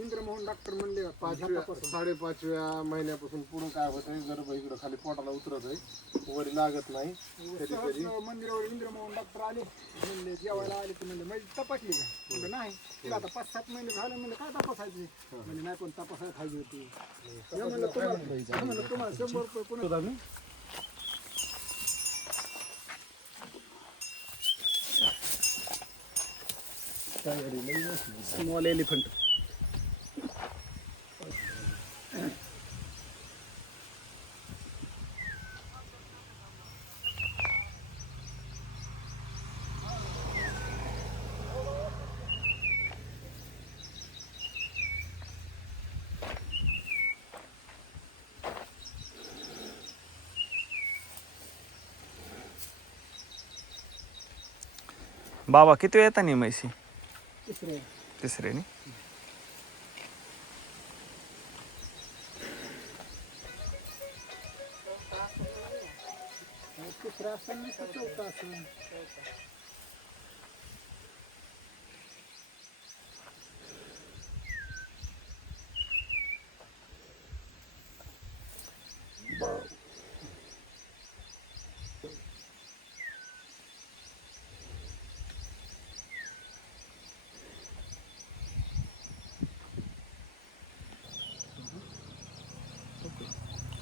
Indramohan doctor म्हणले 5व्या महिन्यापासून पुढे काय होतंय, गर्भ इकडं खाली पोटाला उतरत आहे, वरी लागत नाही. कधी कधी मंदिरावर इंद्रमोहन डॉक्टर आले म्हणले जेवायला आले ते म्हणले म्हणजे तपासली का म्हणलं नाही तिला आता 5-7 महिने झाले म्हणलं काय तपासायचे म्हणजे नाही पण तपासायला खायची होती म्हणलं तुम्हाला 100 रुपये पुन्हा स्मॉल एलिफंट बाबा किती वेळ येता नाही म्हैशी? तिसरे नी. तिसरा असं चौथा असं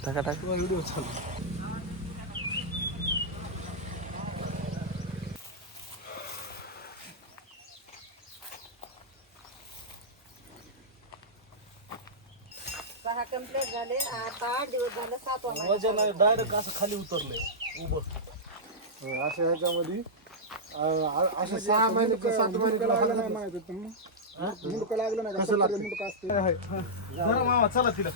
टाका टाका. व्हिडिओ चालू. कंप्लीट झाले. आता 8 दिवस झाले. 7वा महिना वजन आहे डायरेक्ट असं खाली उतरलंय उभं. अशा ह्याच्यामध्ये अशा 6 महिने 7 महिने लागलं नाही म्हणायचं मुंडकं लागलं नाही का मुंडकं असतं जरा मामा चला तिला